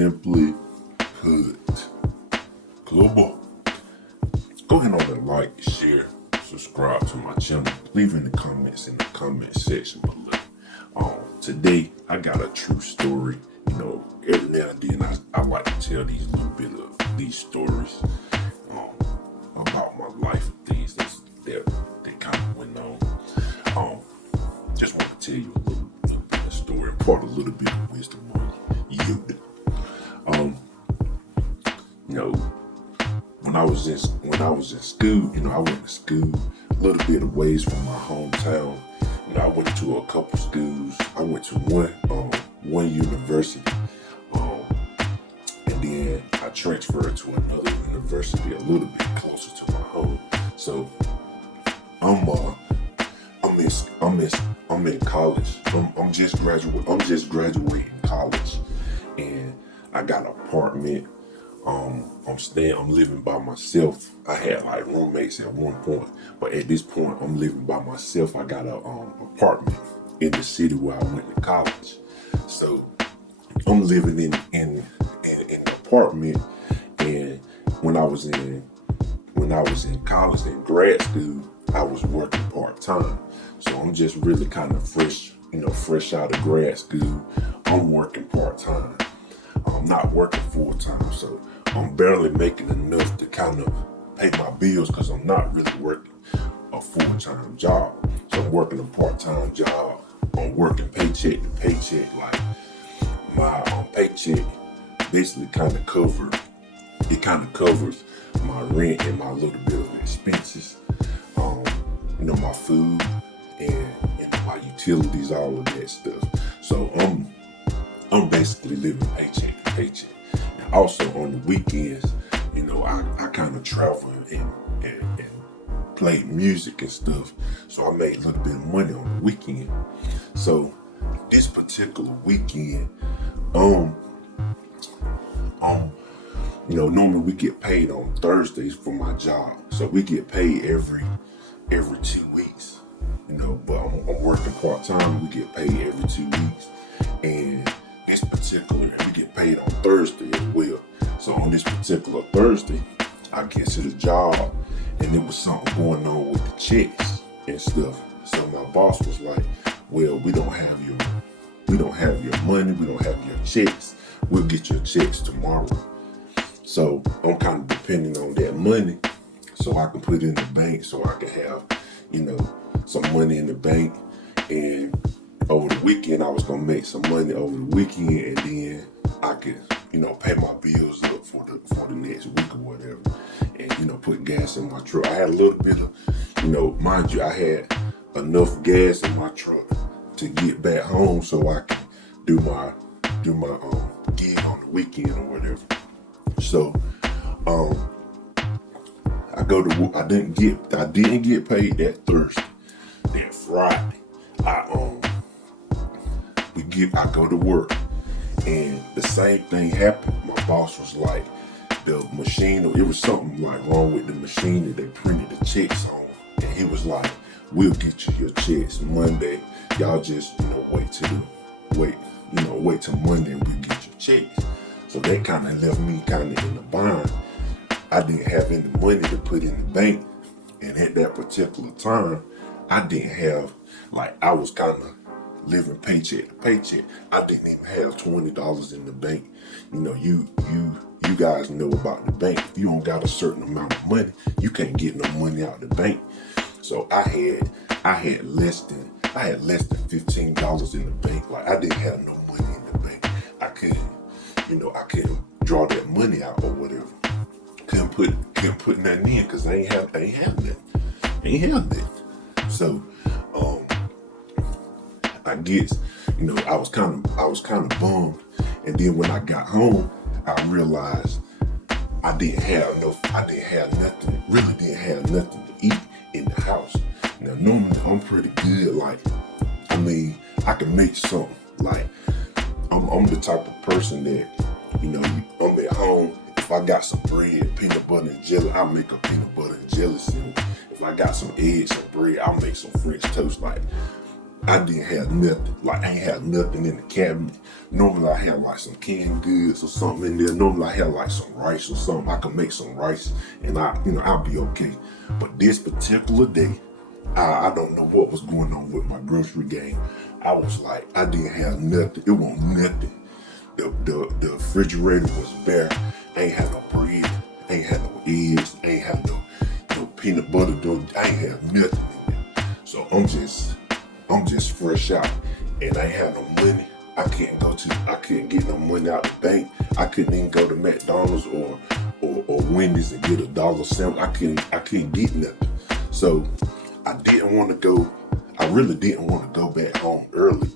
Simply put. Global. Go ahead on and like, share, subscribe to my channel. Leave in the comments in the comment section below. Today I got a true story. Every now and then I like to tell these little bit of these stories about my life and things that kind of went on. Just want to tell you a little bit of story, impart a little bit of wisdom on you. When I was in school, I went to school a little bit of ways from my hometown. I went to a couple schools. I went to one university, and then I transferred to another university a little bit closer to my home. So I'm in college. I'm just graduating college, and I got an apartment. I'm living by myself. I had like roommates at one point, but at this point I'm living by myself. I got an apartment in the city where I went to college. So I'm living in the apartment, and when I was in college, in grad school, I was working part-time. So I'm just really kind of fresh out of grad school. I'm working part-time. I'm not working full-time, so I'm barely making enough to kind of pay my bills because I'm not really working a full-time job. So I'm working a part-time job. I'm working paycheck to paycheck. Like my paycheck basically kind of covers my rent and my little bit of expenses. My food and my utilities, all of that stuff. So I'm basically living paycheck to paycheck. And also on the weekends, I kind of travel and play music and stuff. So I made a little bit of money on the weekend. So this particular weekend, normally we get paid on Thursdays for my job. So we get paid every 2 weeks. But I'm working part-time. We get paid every 2 weeks. And this particular, we get paid on Thursday as well. So on this particular Thursday, I get to the job, and there was something going on with the checks and stuff. So my boss was like, well, we don't have your money, we don't have your checks. We'll get your checks tomorrow. So I'm kind of depending on that money so I can put it in the bank, so I can have, some money in the bank. And over the weekend, I was gonna make some money over the weekend, and then I could, pay my bills up for the next week or whatever, and put gas in my truck. I had a little bit of, mind you, I had enough gas in my truck to get back home so I can do my gig on the weekend or whatever. So I didn't get paid that Thursday. That Friday, I go to work, and the same thing happened. My boss was like, the machine, it was something like wrong with the machine that they printed the checks on, and he was like, we'll get you your checks Monday. Y'all just wait till Monday and we'll get your checks. So that kind of left me kind of in the bind. I didn't have any money to put in the bank, and at that particular time, I didn't have, I was kind of living paycheck to paycheck. I didn't even have $20 in the bank. You guys know about the bank. If you don't got a certain amount of money, you can't get no money out of the bank. So I had less than $15 in the bank. I didn't have no money in the bank. I couldn't draw that money out or whatever. Couldn't put nothing in because I ain't have nothing. So I guess I was kind of bummed, and then when I got home, I realized I didn't have nothing to eat in the house. Now normally I'm pretty good. I can make something. I'm the type of person that I'm at home. If I got some bread, peanut butter and jelly, I'll make a peanut butter and jelly sandwich. If I got some eggs and bread, I'll make some French toast. I didn't have nothing. Like, I ain't had nothing in the cabinet. Normally I have like some canned goods or something in there. Normally I have like some rice or something. I could make some rice and I'll be okay. But this particular day, I don't know what was going on with my grocery game. I was like, I didn't have nothing. It wasn't nothing. The refrigerator was bare. I ain't had no bread. I ain't had no eggs. I ain't had no peanut butter. I ain't had nothing in there. So I'm just fresh out, and I ain't have no money. I couldn't get no money out the bank. I couldn't even go to McDonald's or Wendy's and get a dollar sandwich. I couldn't get nothing. So I really didn't want to go back home early.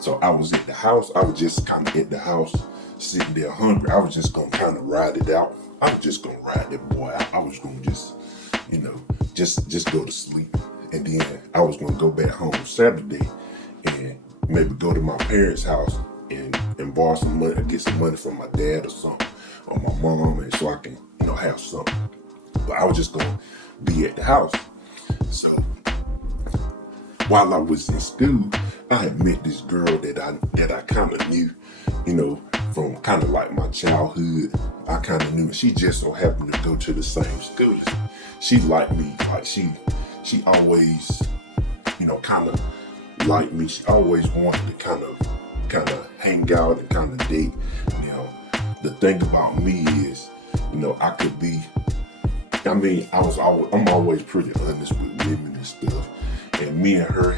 So I was at the house. I was just kind of at the house, sitting there hungry. I was just gonna kind of ride it out. I was just gonna ride that boy out. I was gonna just go to sleep, and then I was gonna go back home Saturday and maybe go to my parents' house and borrow some money, get some money from my dad or something, or my mom, and so I can have something. But I was just gonna be at the house. So while I was in school, I had met this girl that I kind of knew, from kind of like my childhood. I kind of knew, and she just so happened to go to the same school as me. She liked me, like she always, kind of liked me. She always wanted to kind of hang out and kind of date. The thing about me is, I could be. I'm always pretty honest with women and stuff. And me and her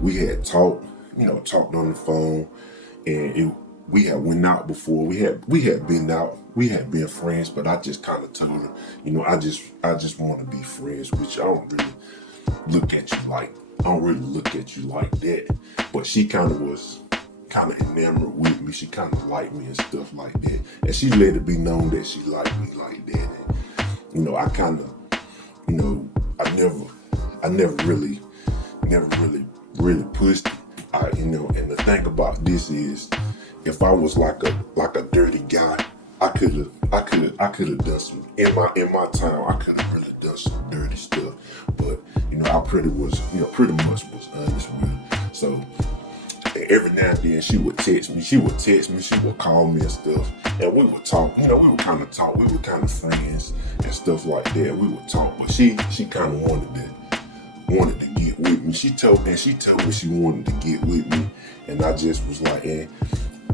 we had talked on the phone, and we had went out before. We had been out. We had been friends, but I just kind of told her, I just want to be friends with you. I don't really look at you like that. But she kind of was enamored with me. She kind of liked me and stuff like that. And she let it be known that she liked me like that. And, I kind of, I never really pushed it. And the thing about this is, if I was like a dirty guy, I could have done some in my time. I could have really done some dirty stuff, but I pretty much was honest with her. So every now and then she would text me. She would call me and stuff, and we would talk. We would kind of talk. We were kind of friends and stuff like that. We would talk, but she kind of wanted to get with me. She told me she wanted to get with me, and I just was like, and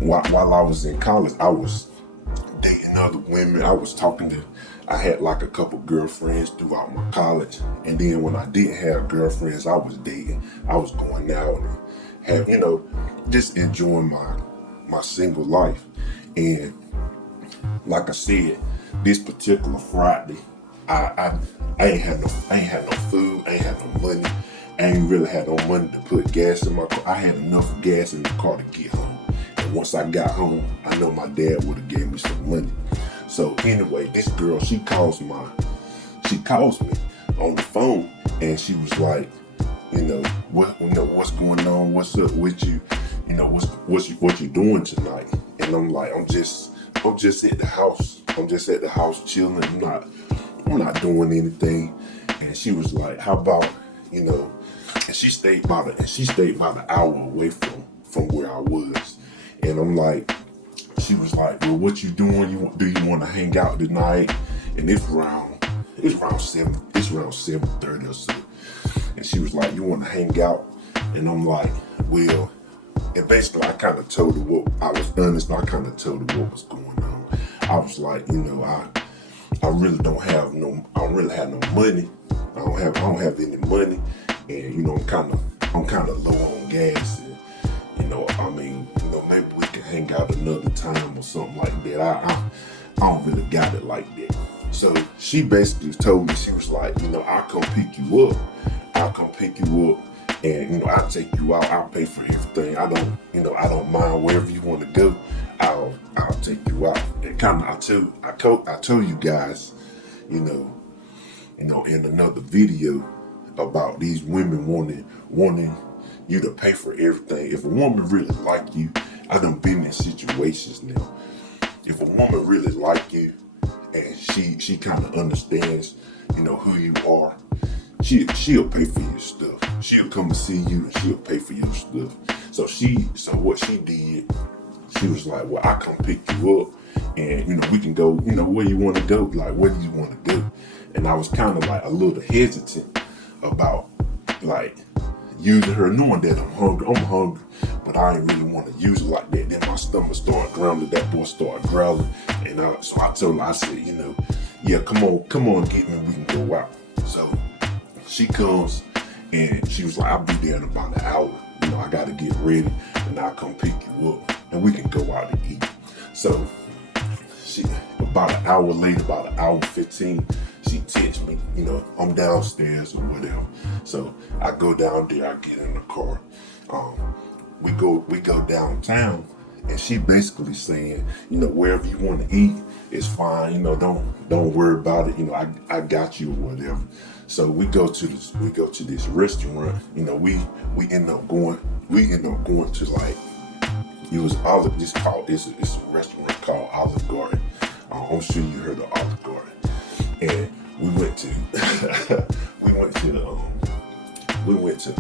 while I was in college, I was dating other women. I had like a couple girlfriends throughout my college, and then when I didn't have girlfriends, I was dating. I was going out and have, just enjoying my single life. And like I said, this particular Friday, I ain't had no food, I ain't had no money, I ain't really had no money to put gas in my car. I had enough gas in the car to get home. And once I got home, I know my dad would have gave me some money. So anyway, this girl, she calls me on the phone, and she was like, what's going on? What's up with you? What you doing tonight? And I'm like, I'm just at the house. I'm just at the house chilling. I'm not doing anything. And she was like, how about, and she stayed about an hour away from where I was. And I'm like, she was like, well, what you doing? Do you want to hang out tonight? And it's around 7:30 or so. And she was like, you want to hang out? And I'm like, well, and basically I kind of told her what I was honest. I kind of told her what was going on. I was like, I really don't have no money. I don't have any money, and I'm kind of low on gas, and maybe we can hang out another time or something like that. I don't really got it like that. So she basically told me, she was like, I'll come pick you up, and I'll take you out. I'll pay for everything. I don't mind wherever you want to go. I'll take you out. And kind of I told you guys, in another video about these women wanting you to pay for everything. If a woman really like you, I done been in situations now. If a woman really like you and she kind of understands, who you are, she'll pay for your stuff. She'll come and see you and she'll pay for your stuff. So what she did, she was like, well, I come pick you up and we can go, where you want to go, like where do you want to go? And I was kind of like a little hesitant about like using her, knowing that I'm hungry, but I ain't really want to use it like that. Then my stomach started grumbling, that boy started growling, and so I told her, I said, yeah, come on, get me, we can go out. So she comes and she was like, I'll be there in about an hour. I gotta get ready and I'll come pick you up and we can go out and eat. So she, about an hour later, about an hour 15, she texts me, I'm downstairs or whatever. So I go down there, I get in the car. We go downtown and she basically saying, wherever you want to eat, it's fine, don't worry about it, I got you or whatever. So we go to this restaurant, we end up going to like, it was Olive, it's a restaurant called Olive Garden. I'm sure you heard of Olive Garden. And we went to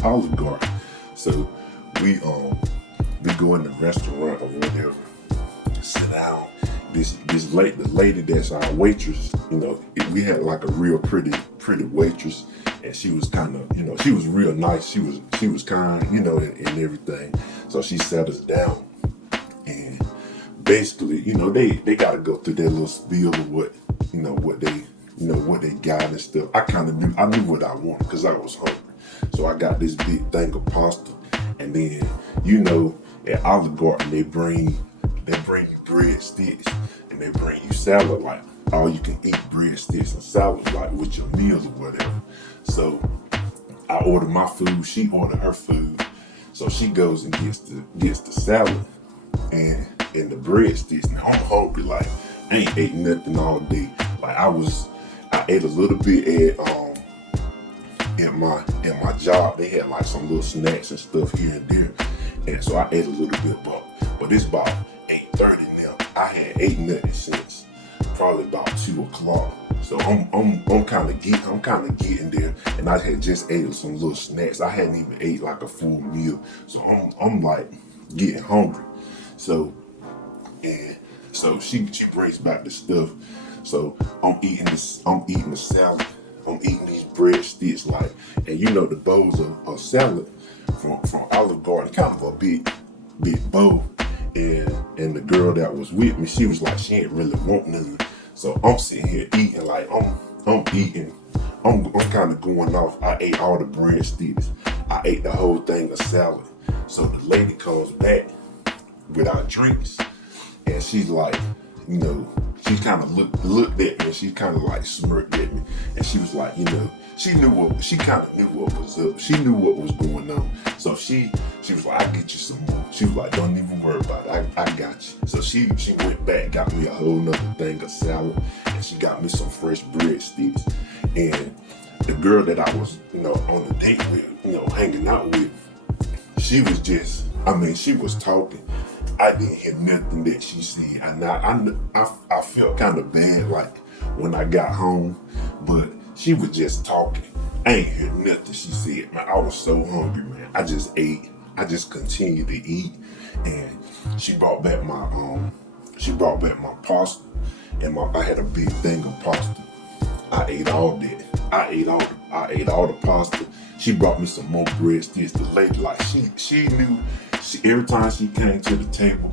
Olive Garden. So we go in the restaurant or whatever, sit down. The lady that's our waitress, we had like a real pretty waitress, and she was kind of, she was real nice. She was kind, and everything. So she sat us down, and basically, they got to go through their little spiel of what they got and stuff. I knew what I wanted because I was hungry. So I got this big thing of pasta, and then at Olive Garden they bring you breadsticks and they bring you salad, like all you can eat breadsticks and salad, like with your meals or whatever. So I ordered my food, she ordered her food. So she goes and gets the salad and the breadsticks. Now I'm hungry, like I ain't ate nothing all day. Like I ate a little bit at my job. They had like some little snacks and stuff here and there, and so I ate a little bit, but it's about 8:30 now. I had ate nothing since probably about 2 o'clock. So I'm kind of getting there, and I had just ate some little snacks. I hadn't even ate like a full meal, so I'm like getting hungry. So she brings back the stuff. So I'm eating the salad. I'm eating these breadsticks, like, and the bowls of salad from Olive Garden, kind of a big bowl. And the girl that was with me, she was like, she ain't really want none. So I'm sitting here eating, like I'm eating. I'm kind of going off. I ate all the breadsticks. I ate the whole thing of salad. So the lady comes back with our drinks, and she's like, she kind of looked at me, and she kind of like smirked at me, and she was like, she kind of knew what was up. She knew what was going on. So she was like, I'll get you some more. She was like, don't even worry about it. I got you. So she went back, got me a whole nother thing of salad, and she got me some fresh breadsticks. And the girl that I was, on the date with, hanging out with, she was just, she was talking. I didn't hear nothing that she said. And I felt kind of bad, like, when I got home, but she was just talking. I ain't hear nothing she said, man. I was so hungry, man. I just ate. I just continued to eat, and she brought back my pasta, and I had a big thing of pasta. I ate all that. I ate all the pasta. She brought me some more breadsticks. The lady, like, she knew. Every time she came to the table,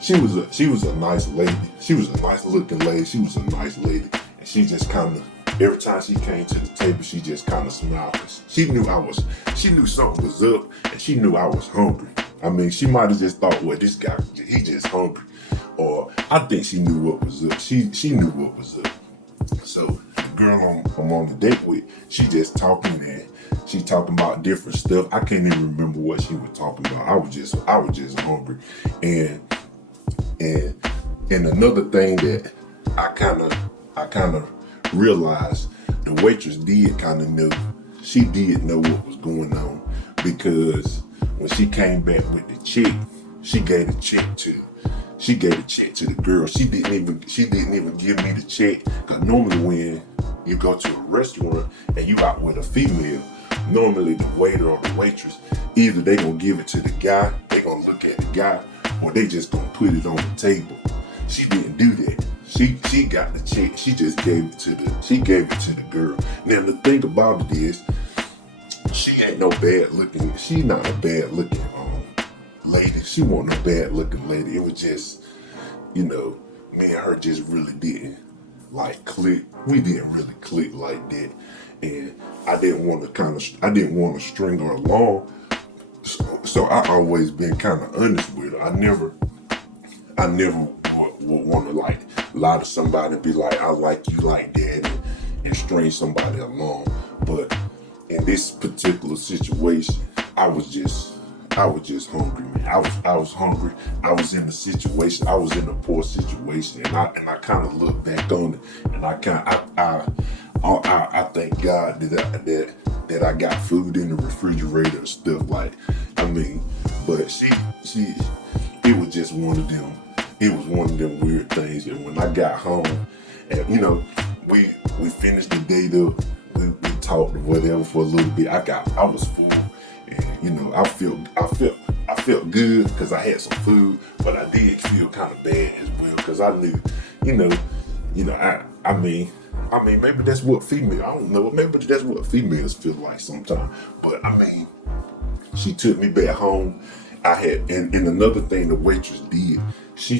she was a nice lady. She was a nice looking lady. She was a nice lady, and she just kind of, every time she came to the table, she just kind of smiled. She knew something was up, and she knew I was hungry. She might have just thought, well, this guy, he just hungry. Or I think she knew what was up. She knew what was up. So the girl I'm on the date with, she just talking, and she talking about different stuff. I can't even remember what she was talking about. I was just hungry. And another thing that I kind of realized, the waitress did kind of know. She did know what was going on, because when she came back with the check, she gave the check She gave the check to the girl. She didn't even give me the check. Cause normally when you go to a restaurant and you out with a female, normally the waiter or the waitress, either they gonna give it to the guy, they gonna look at the guy, or they just gonna put it on the table. She didn't do that. She got the check. She just gave it to the girl. Now the thing about it is, she ain't no bad looking. She not a bad looking lady. She wasn't no bad looking lady. It was just, me and her just really didn't like click. We didn't really click like that, and I didn't want to string her along. So I always been kind of honest with her. I never would want to like lie to somebody and be like, I like you like that, and string somebody along. But in this particular situation, I was just hungry, man. I was hungry. I was in a situation. I was in a poor situation, and I kind of look back on it, and I thank God that I got food in the refrigerator and stuff like. But she, it was just one of them. It was one of them weird things. And when I got home, and we finished the date up. We talked or whatever for a little bit. I was full, and I felt good because I had some food, but I did feel kind of bad as well because I knew, maybe that's what I don't know, maybe that's what females feel like sometimes. But she took me back home. And another thing the waitress did, she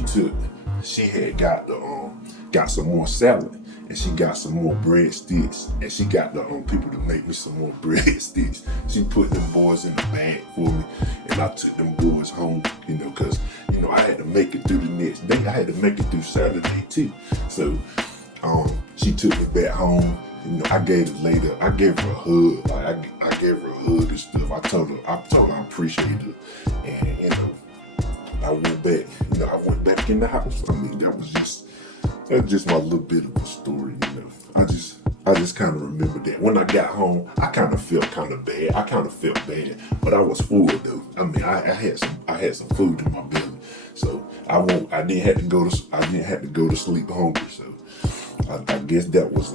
had got some more salad, and she got some more breadsticks, and she got the people to make me some more breadsticks. She put them boys in the bag for me, and I took them boys home, because I had to make it through the next day. I had to make it through Saturday too. So she took me back home. I gave her a hug. Like I gave her a hug and stuff. I told her I appreciated her, and I went back. I went back in the house. That's just my little bit of a story. I just kind of remember that when I got home, I kind of felt kind of bad. I kind of felt bad, but I was full though. I had some food in my belly, so I didn't have to go to sleep hungry. So I guess that was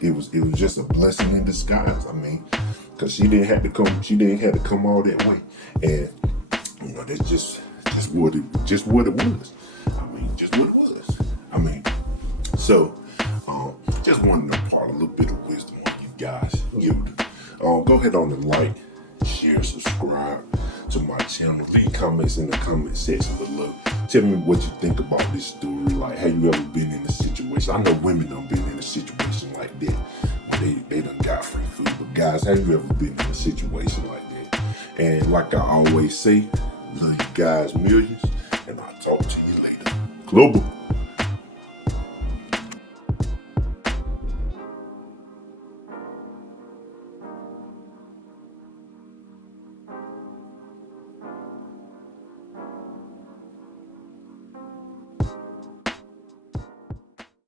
it was just a blessing in disguise. Because she didn't have to come all that way, and that's just what it was. Just what it was. So just wanted to impart a little bit of wisdom on you guys. Go ahead on and like, share, subscribe to my channel. Leave comments in the comment section below. Tell me what you think about this story. Like, have you ever been in a situation? I know women done been in a situation like that where they done got free food. But guys, have you ever been in a situation like that? And like I always say, love you guys millions, and I'll talk to you later. Global.